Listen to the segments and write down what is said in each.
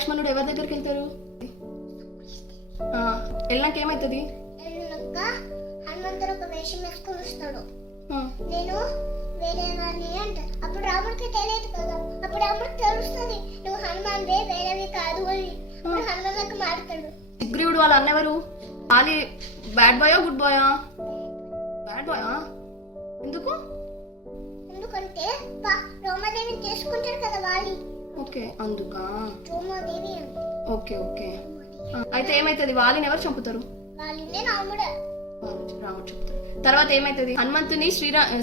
లక్ష్మణుడు ఎవరి దగ్గరికి వెళ్తారు? వెళ్ళాక ఏమవుతుంది? హనుమంతుడు ఒక వేషం వేసుకొని వస్తాడు. నేను వేరే వాడిని అంట. అప్పుడు రాముడికి తెలియదు కదా. అప్పుడు రాముడికి తెలుస్తుంది నువ్వు హనుమాన్ వేరేవి కాదు అని. అప్పుడు హనుమాన్కి మారుతాడు. సుగ్రీవుడు వాళ్ళ అన్నెవరు? వాలి బ్యాడ్ బాయా గుడ్ బాయా? బ్యాడ్ బాయా. ఎందుకు? ఎందుకంటే రోమాదేవిని చేసుకుంటాడు కదా వాలి. ఓకే, అందుకా. Romadevi okay okay. అయితే ఏమైతుంది? వాలిని ఎవరు చంపుతారు? వాలిని రాముడు చంపుతారు. తర్వాత ఏమైతుంది? హనుమంతుని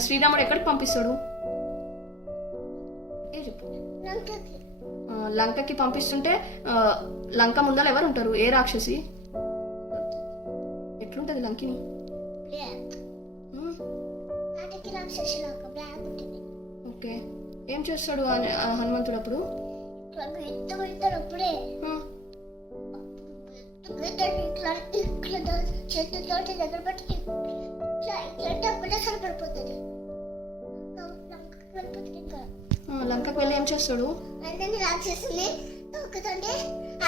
శ్రీరాముడు ఎక్కడికి పంపిస్తాడు? లంకకి పంపిస్తుంటే లంక ముందర ఎవరు ఉంటారు? ఏ రాక్షసి? ఎట్లుంటది లంకిని? ఓకే. ఏం చేస్తాడు హనుమంతుడు అప్పుడు? చేతులతోటి దగ్గర పట్టి సరిపడిపోతుంది. లంకకు వెళ్ళి ఏం చేస్తాడు? రాక్షసుని తొక్కుతుంటే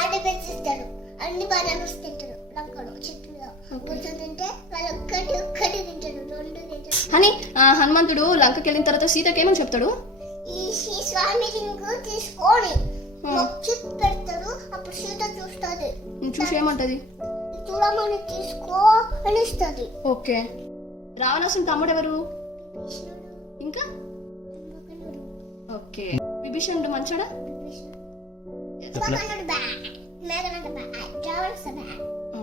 ఆడబెట్టిస్తాడు. అన్ని బాణాలు వస్తుంటాడు లంకలో చెట్టులో. కొంచెం తింటే వాళ్ళు ఒక్కటి తింటాడు, 2 తింటాడు. అని హనుమంతుడు లంకకి వెళ్ళిన తర్వాత సీతకి ఏమని చెప్తాడు? ఈ స్వామి రింగు తీసుకొని మొక్కి పెడతాడు. అప్పుడు సీత చూస్తుంది. చూసి ఏమంటది? చూడమని తీసుకో అని ఇస్తుంది. ఓకే. రావణాసుని తమ్ముడు ఎవరు? ఇంకా? ఓకే. విభీషణుడు మంచోడా?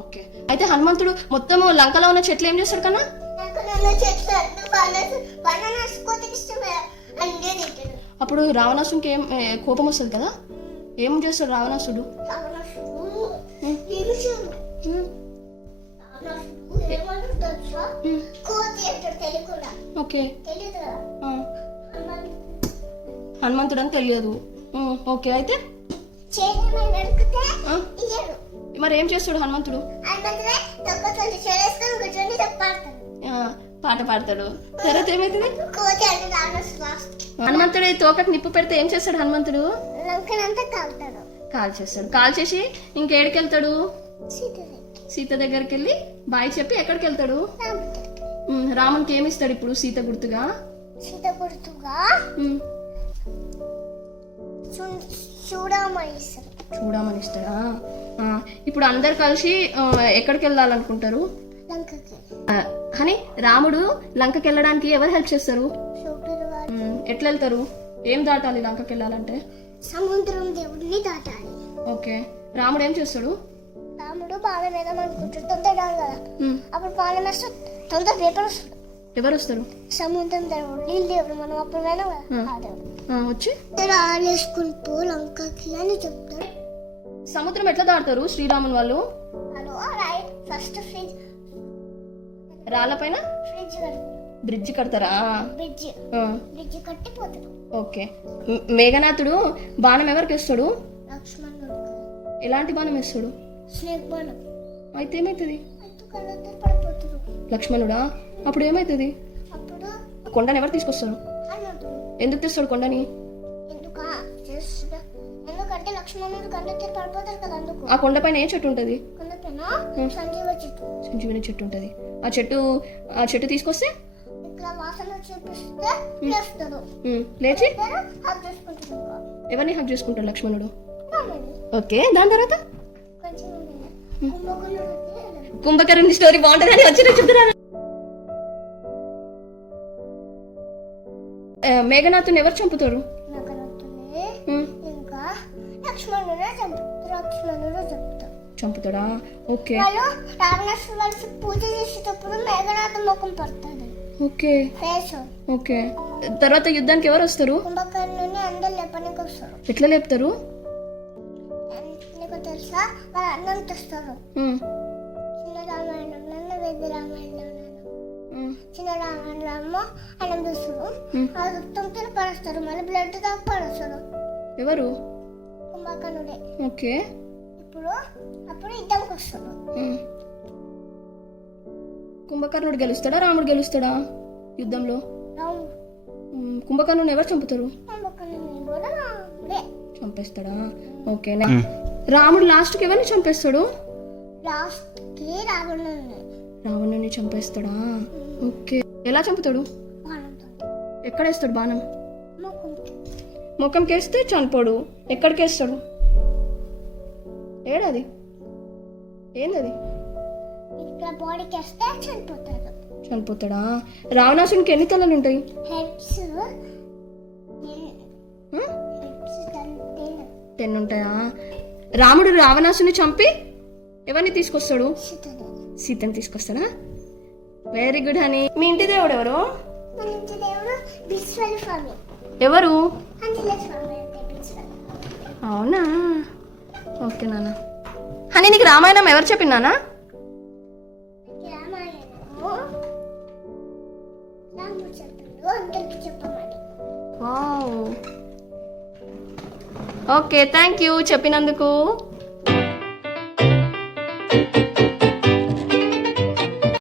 ఓకే. అయితే హనుమంతుడు మొత్తం లంకలో ఉన్న చెట్లు ఏం చేస్తాడు కన్నా? అప్పుడు రావణాసునికి ఏం కోపం వస్తుంది కదా? ఏం చేస్తాడు రావణాసుడు? ఓకే. హనుమంతుడు అని తెలియదు. ఓకే. అయితే మరి ఏం చేస్తాడు హనుమంతుడు? పాట పాడతాడు. తర్వాత ఏమైతుంది? హనుమంతుడు తోకకు నిప్పు పెడితే ఏం చేస్తాడు హనుమంతుడు? కాల్ చేస్తాడు. కాల్ చేసి ఇంకేడికి వెళ్తాడు? సీత దగ్గరికి వెళ్ళి బాయ్ చెప్పి ఎక్కడికి వెళ్తాడు? రామునికి ఏమి ఇస్తాడు ఇప్పుడు సీత గుర్తుగా? చూడమని ఇస్తాడా? ఇప్పుడు అందరు కలిసి ఎక్కడికి వెళ్ళాలనుకుంటారు? కానీ రాముడు లంకకి వెళ్ళడానికి ఎవరు హెల్ప్ చేస్తారు? ఎట్లా వెళ్తారు? ఏం దాటాలి లంకకి వెళ్ళాలంటే? సముద్రం దేవుడిని దాటాలి. ఓకే. రాముడు ఏం చేస్తాడు? రాముడు బాణం వేద్దాం అనుకుంటాడు. తొందరగా కదా. అప్పుడు బాణం వేస్తే తొందర పేపర్ వస్తాడు. ఎవరు వస్తారు? సముద్రం దేవుడు, నీళ్ళు దేవుడు. మనం అప్పుడు వేనాం కదా వచ్చి ఆలేసుకుంటూ లంకకి అని చెప్తాడు. సముద్రం ఎట్లా దాడతారు శ్రీరాముని వాళ్ళు? ఫస్ట్ రాళ్ళ పైన బ్రిడ్జ్ కడతారా? బ్రిడ్జ్ కట్టిపోతాడు. ఓకే. మేఘనాథుడు బాణం ఎవరికి వేస్తాడు? లక్ష్మణుడు. ఎలాంటి బాణం వేస్తాడు? స్నేక్ బాణం. అయితే ఏమైతుంది? లక్ష్మణుడా? అప్పుడు ఏమైతుంది? అప్పుడు కొండని ఎవరు తీసుకొస్తారు? ఎందుకు తెస్తాడు కొండని? ఎందుకంటే లక్ష్మణుడు కళ్ళెత్తి పడిపోతారు కదా. అందుకు. ఆ కొండ పైన ఏ చెట్టు ఉంటది? సంజీవని చెట్టు ఉంటది. ఆ చెట్టు తీసుకొస్తే లేచి ఎవరిని హక్ చేసుకుంటాడు లక్ష్మణుడు? ఓకే. దాని తర్వాత కుంభకర్ణుని స్టోరీ బాగుంటుందని వచ్చి చెప్తున్నాను. మేఘనాథుని ఎవరు చంపుతారు? చంపుతాడా? ఓకే. పూజ చేసేటప్పుడు మేఘనాథ ముఖం పడుతుంది. Okay okay. తర్వాత యుద్ధానికి ఎవరు వస్తారు? కుంభకర్ణుని అందరు లేపనికి వస్తారు. ఎట్లా లేపుతారు? నీకు తెలుసా? వాళ్ళ అన్నం తెస్తారు. చిన్న రామాయణం, పెద్ద రామాయణం. చిన్న రామాయణంలో అన్నం తెస్తారు. అది తొమ్మిది పడేస్తారు. మళ్ళీ బ్లడ్ దాకా పడేస్తారు. ఎవరు? కుంభకర్ణుడే. ఓకే. అప్పుడు యుద్ధానికి వస్తాడు. కుంభకర్ణుడు గెలుస్తాడా రాముడు గెలుస్తాడా యుద్ధంలో? కుంభకర్ణుని ఎవరు చంపుతారు? కుంభకర్ణుని కూడా రాముడే చంపేస్తాడా? ఓకే. రాముడు లాస్ట్కి ఎవరిని చంపేస్తాడు? లాస్ట్కి రావణుని చంపేస్తాడా? ఓకే, ఎలా చంపుతాడు? బాణంతో ఎక్కడేస్తాడు బాణం? ముఖంకి. ముఖంకి వేస్తే చనిపోడు. ఎక్కడికి వేస్తాడు? ఏడది ఏందది? ఇక్కడ బాడీకి వేస్తే చనిపోతారు. చనిపోతాడా? రావణాసునికి ఎన్ని తలలు ఉంటాయి? హెడ్స్ 10 ఉంటాయా? రాముడు రావణాసుని చంపి ఎవరిని తీసుకొస్తాడు? సీతని తీసుకొస్తాడా? Very good honey. మీ ఇంటి దేవుడు ఎవరు? మన ఇంటి దేవుడు విశ్వల స్వామి. ఎవరు? ఆంజనేయ స్వామి అంటే విశ్వల. అవునా? ఓకే నాన్న. హనీ, నీకు రామాయణం ఎవరు చెప్పినానా? రామాయణము రాముడు చెప్పిండు, అందరికి చెప్పమని. ఓకే, థ్యాంక్ యూ చెప్పినందుకు.